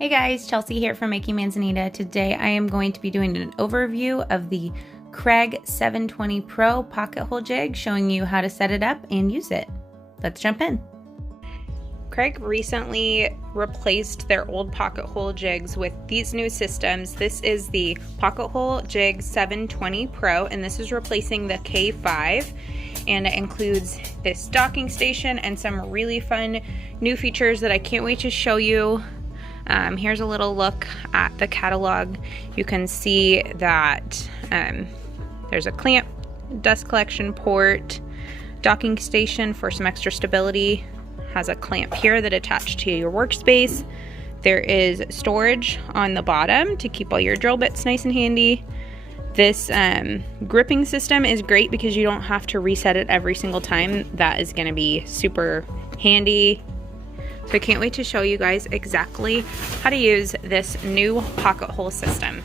Hey guys, Chelsea here from Making Manzanita. Today I am going to be doing an overview of the Kreg 720 Pro Pocket Hole Jig, showing you how to set it up and use it. Let's jump in. Kreg recently replaced their old pocket hole jigs with these new systems. This is the Pocket Hole Jig 720 Pro, and this is replacing the K5, and it includes this docking station and some really fun new features that I can't wait to show you. Here's a little look at the catalog. You can see that there's a clamp, dust collection port, docking station for some extra stability, has a clamp here that attached to your workspace. There is storage on the bottom to keep all your drill bits nice and handy. This gripping system is great because you don't have to reset it every single time. That is going to be super handy. So I can't wait to show you guys exactly how to use this new pocket hole system.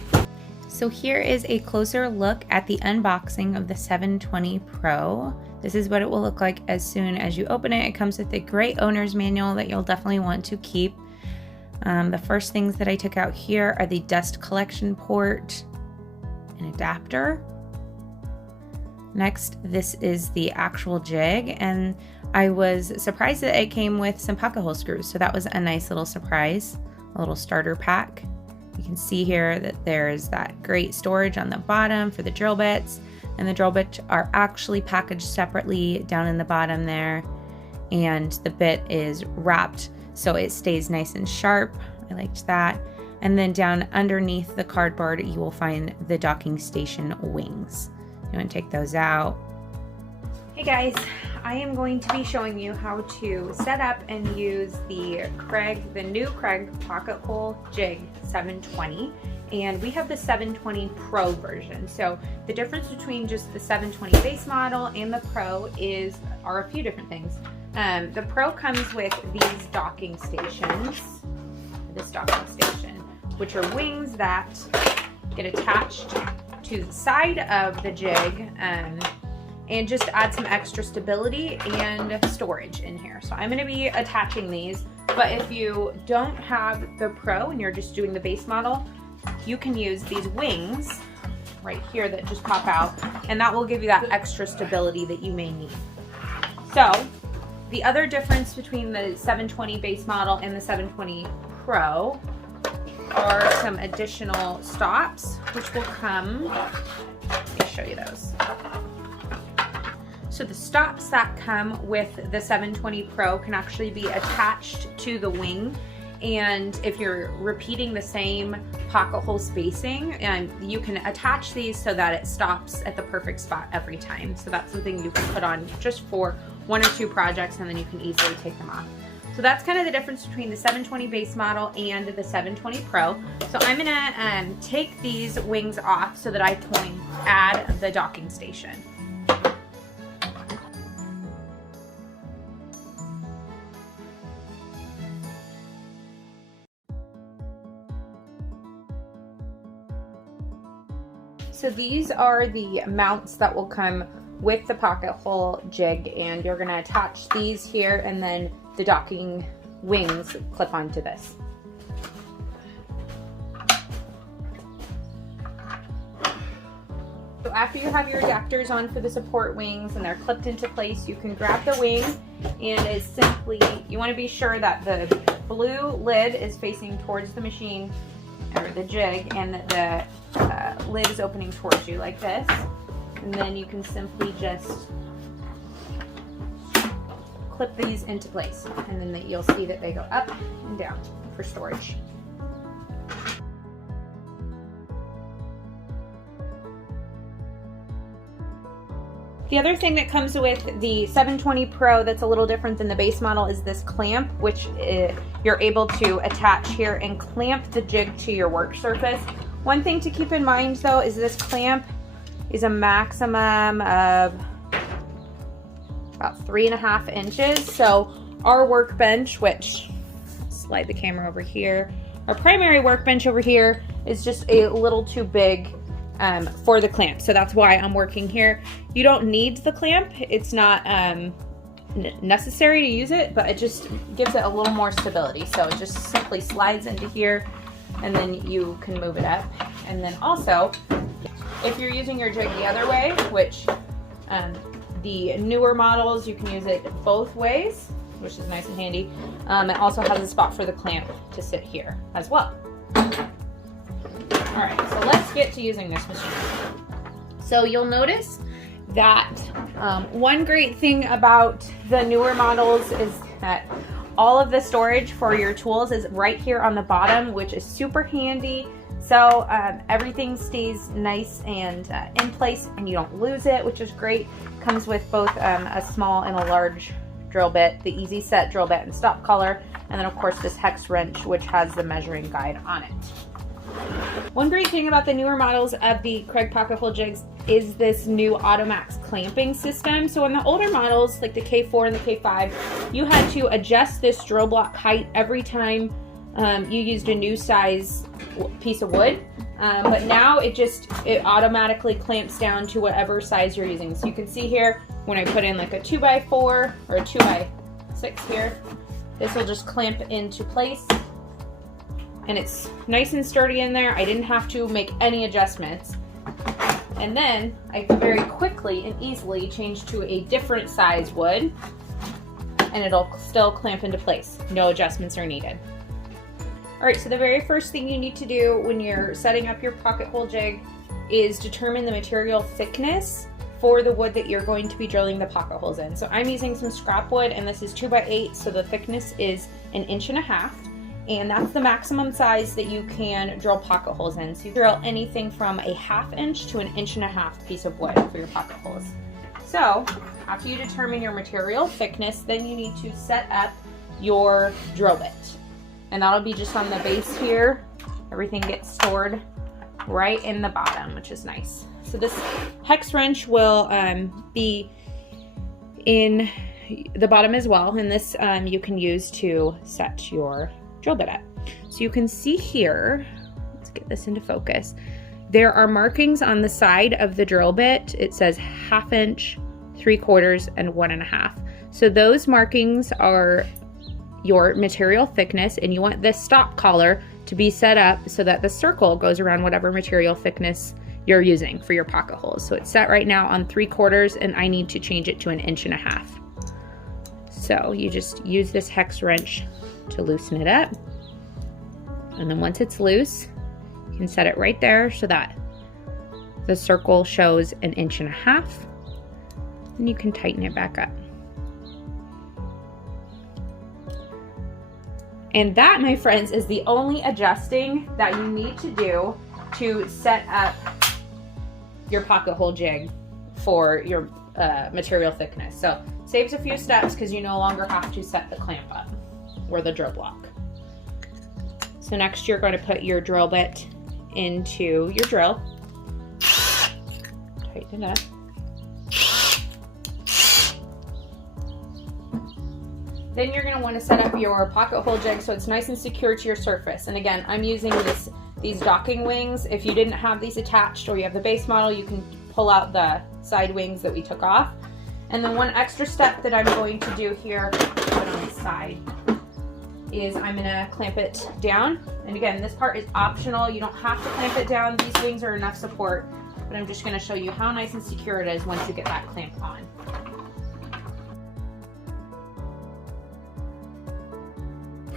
So here is a closer look at the unboxing of the 720 Pro. This is what it will look like as soon as you open it. It comes with a great owner's manual that you'll definitely want to keep. The first things that I took out here are the dust collection port and adapter. Next, this is the actual jig, and I was surprised that it came with some pocket hole screws, so that was a nice little surprise, a little starter pack. You can see here that there's that great storage on the bottom for the drill bits, and the drill bits are actually packaged separately down in the bottom there, and the bit is wrapped so it stays nice and sharp. I liked that. And then down underneath the cardboard, you will find the docking station wings. You want to take those out. Hey guys, I am going to be showing you how to set up and use the new Kreg Pocket Hole Jig 720, and we have the 720 Pro version. So the difference between just the 720 base model and the Pro are a few different things. The Pro comes with these docking stations, this docking station, which are wings that get attached to the side of the jig and just add some extra stability and storage in here. So I'm going to be attaching these, but if you don't have the Pro and you're just doing the base model, you can use these wings right here that just pop out, and that will give you that extra stability that you may need. So the other difference between the 720 base model and the 720 Pro are some additional stops, which will come. Let me show you those. So the stops that come with the 720 Pro can actually be attached to the wing, and if you're repeating the same pocket hole spacing, and you can attach these so that it stops at the perfect spot every time. So that's something you can put on just for one or two projects, and then you can easily take them off. So that's kind of the difference between the 720 base model and the 720 Pro. So I'm gonna take these wings off so that I can add the docking station. So these are the mounts that will come with the pocket hole jig, and you're gonna attach these here, and then the docking wings clip onto this. So after you have your adapters on for the support wings and they're clipped into place, you can grab the wing, and it's simply, you want to be sure that the blue lid is facing towards the machine or the jig, and that the lid is opening towards you like this, and then you can simply just clip these into place, and then you'll see that they go up and down for storage. The other thing that comes with the 720 Pro that's a little different than the base model is this clamp, which you're able to attach here and clamp the jig to your work surface. One thing to keep in mind though is this clamp is a maximum of about 3.5 inches. So our workbench, which, slide the camera over here, our primary workbench over here is just a little too big for the clamp. So that's why I'm working here. You don't need the clamp. It's not necessary to use it, but it just gives it a little more stability. So it just simply slides into here, and then you can move it up. And then also, if you're using your jig the other way, which the newer models, you can use it both ways, which is nice and handy. It also has a spot for the clamp to sit here as well. All right, so let's get to using this machine. So you'll notice that one great thing about the newer models is that all of the storage for your tools is right here on the bottom, which is super handy. So everything stays nice and in place, and you don't lose it, which is great. Comes with both a small and a large drill bit, the easy set drill bit and stop collar, and then of course this hex wrench, which has the measuring guide on it. One great thing about the newer models of the Kreg Pocket Hole Jigs is this new Automax clamping system. So in the older models, like the K4 and the K5, you had to adjust this drill block height every time you used a new size piece of wood. But now it automatically clamps down to whatever size you're using. So you can see here, when I put in like a 2x4 or a 2x6 here, this will just clamp into place. And it's nice and sturdy in there. I didn't have to make any adjustments. And then I can very quickly and easily change to a different size wood, and it'll still clamp into place. No adjustments are needed. All right, so the very first thing you need to do when you're setting up your pocket hole jig is determine the material thickness for the wood that you're going to be drilling the pocket holes in. So I'm using some scrap wood, and this is 2x8, so the thickness is 1.5 inches. And that's the maximum size that you can drill pocket holes in. So you drill anything from a 1/2 inch to 1.5 inch piece of wood for your pocket holes. So after you determine your material thickness, then you need to set up your drill bit. And that'll be just on the base here. Everything gets stored right in the bottom, which is nice. So this hex wrench will be in the bottom as well. And this you can use to set your drill bit up. So you can see here, let's get this into focus. There are markings on the side of the drill bit. It says 1/2 inch, 3/4, and 1.5. So those markings are your material thickness, and you want this stop collar to be set up so that the circle goes around whatever material thickness you're using for your pocket holes. So it's set right now on 3/4, and I need to change it to 1.5 inches. So you just use this hex wrench to loosen it up, and then once it's loose, you can set it right there so that the circle shows 1.5 inches, and you can tighten it back up. And that, my friends, is the only adjusting that you need to do to set up your pocket hole jig for your material thickness. So saves a few steps because you no longer have to set the clamp up or the drill block. So next you're going to put your drill bit into your drill. Tighten it up. Then you're going to want to set up your pocket hole jig so it's nice and secure to your surface. And again, I'm using these docking wings. If you didn't have these attached or you have the base model, you can pull out the side wings that we took off. And then one extra step that I'm going to do here, put on the side, is I'm gonna clamp it down. And again, this part is optional. You don't have to clamp it down. These wings are enough support, but I'm just gonna show you how nice and secure it is once you get that clamp on.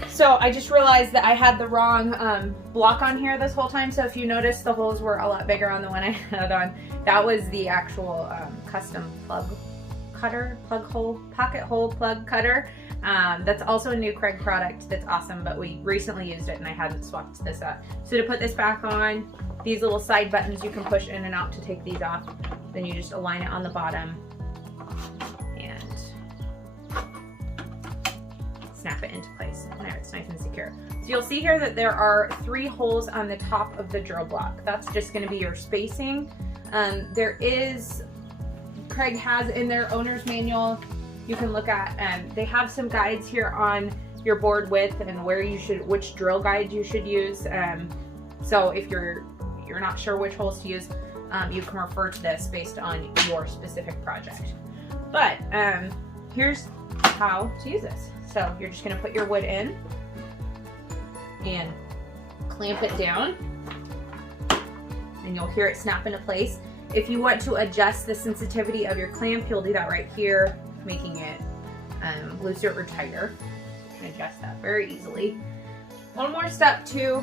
So I just realized that I had the wrong block on here this whole time. So if you notice, the holes were a lot bigger on the one I had on. That was the actual custom plug cutter, pocket hole plug cutter. That's also a new Kreg product that's awesome, but we recently used it and I hadn't swapped this up. So to put this back on, these little side buttons you can push in and out to take these off. Then you just align it on the bottom and snap it into place. And there, it's nice and secure. So you'll see here that there are 3 holes on the top of the drill block. That's just going to be your spacing. Kreg has in their owner's manual, you can look at, they have some guides here on your board width and where you should, which drill guide you should use. So if you're not sure which holes to use, you can refer to this based on your specific project. But here's how to use this. So you're just gonna put your wood in and clamp it down, and you'll hear it snap into place. If you want to adjust the sensitivity of your clamp, you'll do that right here, making it looser or tighter. You can adjust that very easily. One more step too,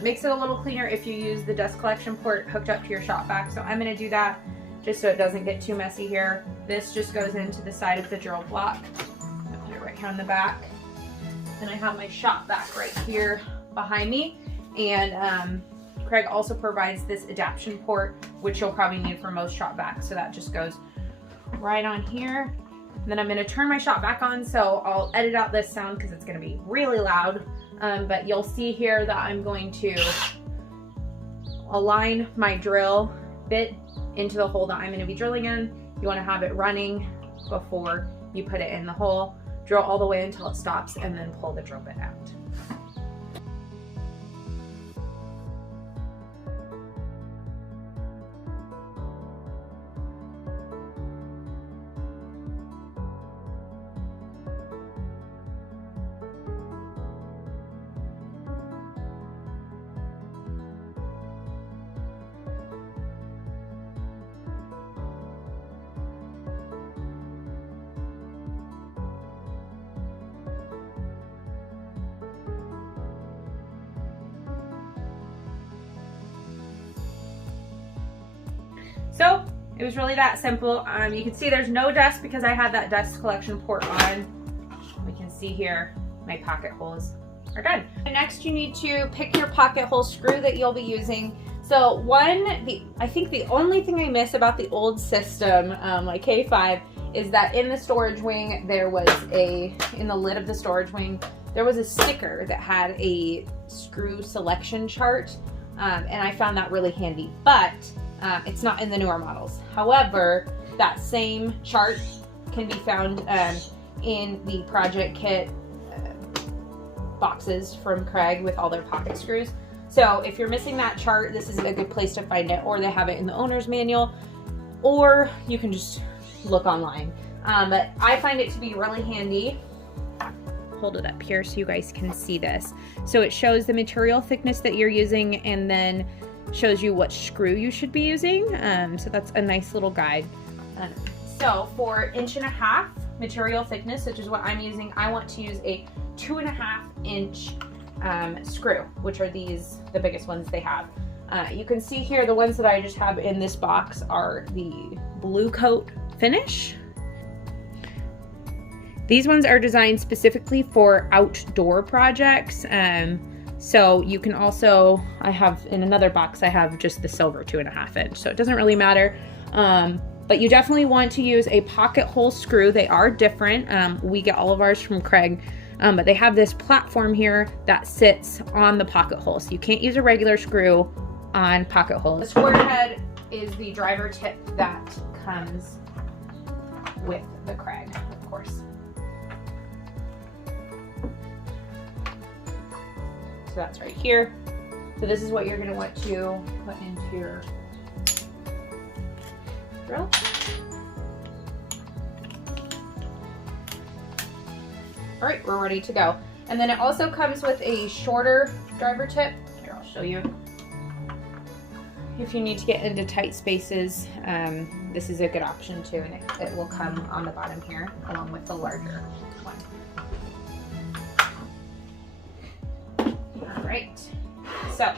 makes it a little cleaner if you use the dust collection port hooked up to your shop vac. So I'm gonna do that just so it doesn't get too messy here. This just goes into the side of the drill block. I put it right here on the back. And I have my shop vac right here behind me. And Kreg also provides this adaptation port, which you'll probably need for most shop vacs. So that just goes right on here. And then I'm gonna turn my shop vac on, so I'll edit out this sound because it's gonna be really loud. But you'll see here that I'm going to align my drill bit into the hole that I'm gonna be drilling in. You wanna have it running before you put it in the hole. Drill all the way until it stops and then pull the drill bit out. So it was really that simple. You can see there's no dust because I had that dust collection port on. We can see here my pocket holes are done. Next you need to pick your pocket hole screw that you'll be using. So I think the only thing I miss about the old system, like K5, is that in the storage wing there was in the lid of the storage wing, there was a sticker that had a screw selection chart. And I found that really handy, but it's not in the newer models. However, that same chart can be found in the project kit boxes from Kreg with all their pocket screws. So if you're missing that chart, this is a good place to find it, or they have it in the owner's manual, or you can just look online. But I find it to be really handy. Hold it up here so you guys can see this. So it shows the material thickness that you're using and then shows you what screw you should be using. So that's a nice little guide. So for 1.5" material thickness, which is what I'm using, I want to use a 2.5 inch screw, which are the biggest ones they have. You can see here the ones that I just have in this box are the blue coat finish. These ones are designed specifically for outdoor projects. So you can also, I have in another box, I have just the silver 2.5 inch. So it doesn't really matter. But you definitely want to use a pocket hole screw. They are different. We get all of ours from Kreg, but they have this platform here that sits on the pocket hole. So you can't use a regular screw on pocket holes. The square head is the driver tip that comes with the Kreg, of course. So that's right here. So this is what you're gonna want to put into your drill. All right, we're ready to go. And then it also comes with a shorter driver tip. Here, I'll show you. If you need to get into tight spaces, this is a good option too, and it will come on the bottom here along with the larger one. All right, so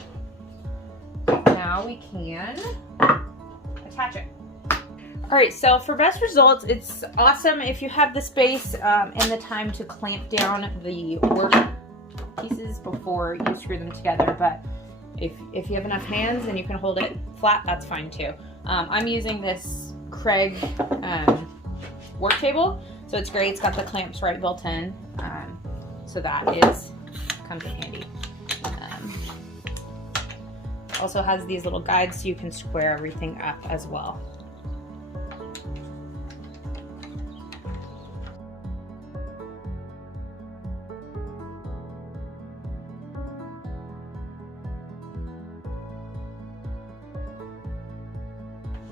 now we can attach it. All right, so for best results, it's awesome if you have the space and the time to clamp down the work pieces before you screw them together. But if you have enough hands and you can hold it flat, that's fine too. I'm using this Kreg work table, so it's great. It's got the clamps right built in, so that comes in handy. Also has these little guides so you can square everything up as well.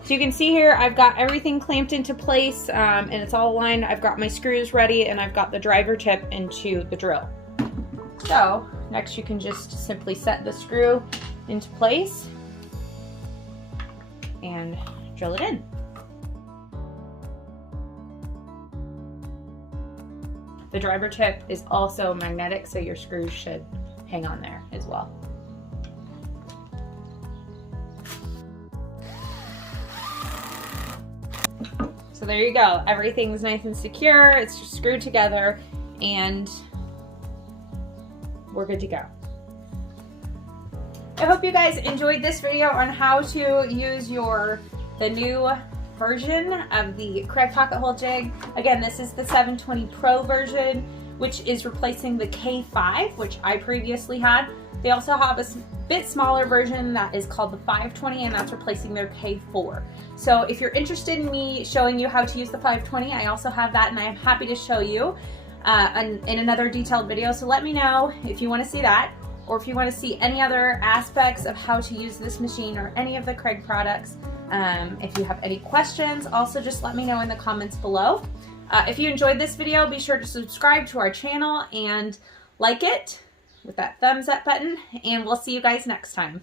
So you can see here, I've got everything clamped into place and it's all aligned. I've got my screws ready and I've got the driver tip into the drill. So next you can just simply set the screw into place and drill it in. The driver tip is also magnetic, so your screws should hang on there as well. So there you go. Everything's nice and secure. It's just screwed together and we're good to go. I hope you guys enjoyed this video on how to use the new version of the Kreg Pocket Hole Jig. Again, this is the 720 Pro version, which is replacing the K5, which I previously had. They also have a bit smaller version that is called the 520, and that's replacing their K4. So if you're interested in me showing you how to use the 520, I also have that, and I am happy to show you in another detailed video. So let me know if you want to see that, or if you want to see any other aspects of how to use this machine or any of the Kreg products. If you have any questions, also just let me know in the comments below. If you enjoyed this video, be sure to subscribe to our channel and like it with that thumbs up button, and we'll see you guys next time.